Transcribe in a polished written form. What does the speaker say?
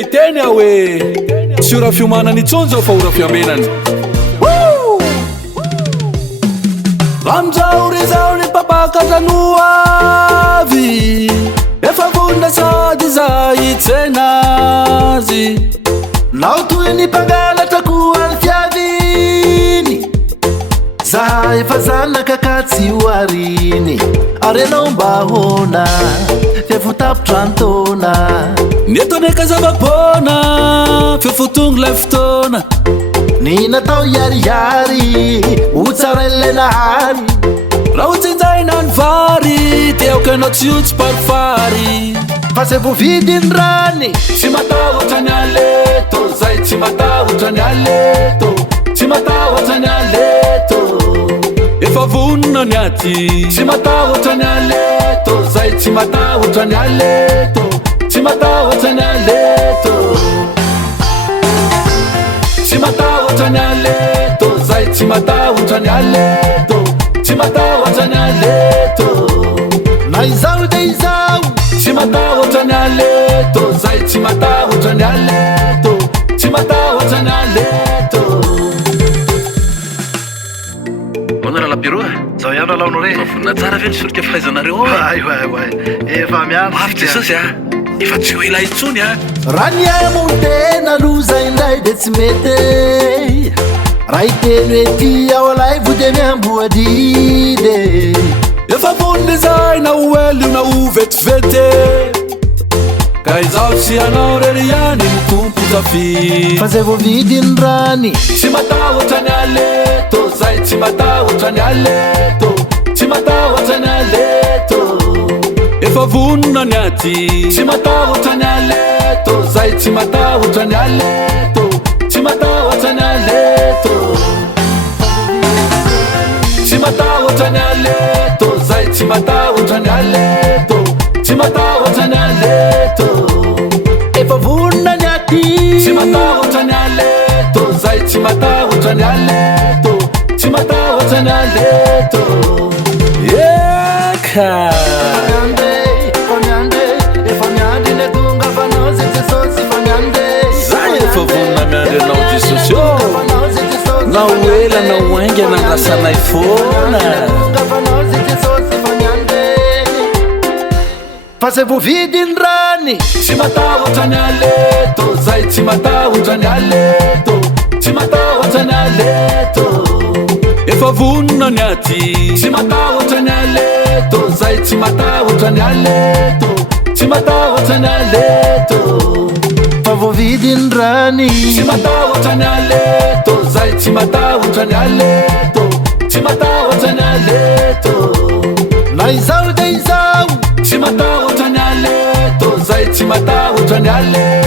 iteny aho hoe tsy ora fiomanana itsony zao fa ora fiamenana amizao rezao ny papakatranoavy efa vonina sady za itsenazy nao toy ny mpangalatra koany fiaviny za efa zanaka tsy hoariny arenao mba hona fiafotapotra antona netoneka zavapona fiafotongo lay fotoana ny natao iarihary ho tsara ilenahary raha hotsinjaina ny vary teoko anao tsy io tsy parifary fa zay voavidiny rany tsy matahotra ny aleto zay tsy matahotra ny aleto tsy matahotra ny aleto efa vonona ny aty tsy matahotra ny aleto zay tsy matahotra ny aleto tsy matahotra ny aleto tsy matahotra ny aleto zay tsy matahotra ny aleto tsy matahotra ny aleto na izao de izao tsy matahotra ny aleto zay tsy matahotra ny aleto tsy matahotra ny aleto Onora la bureau zao ihany alaonao re vonina tsara ve nisorika fahaizanareo efa miandry mafy jesosy efa tsy ho ela itsony raha ny amotena loza indray de tsy mety raha iteny hoe ty ao alay vo de miamboadide efa voniny zay na ho elo na ho vetivety ka izao tsy anao rery ihany ny tompo tafidy fa zay voavidiny rany tsy matahotra ny aleto zay tsy matahotra ny aleto tsy matahotra ny aleto efa vonona ny aty tsy matahotra ny aleto zay tsy matahotra ny aleto tsy matahotra ny aleto tsy matahotra ny aleto zay tsy matahotra ny aleto tsy matahotra ny aleto efa vonona ny aty tsy matahotra ny aleto zay tsy matahotra ny aleto tsy matahotra ny aleto eka na uela na uenge na ngasana ifona fa zay voavidiny rany tsy matahotra ny aleto zay tsy matahotra ny aleto tsy matahotra ny aleto efa vonona ny aty tsy matahotra ny aleto zay tsy matahotra ny aleto tsy matahotra ny aleto fa voavidiny rany tsy matahotra ny aleto zay tsy matahotra ny aleto tsy matahotra ny aleto na izao de izao tsy matahotra ny aleto zay tsy matahotra ny aleto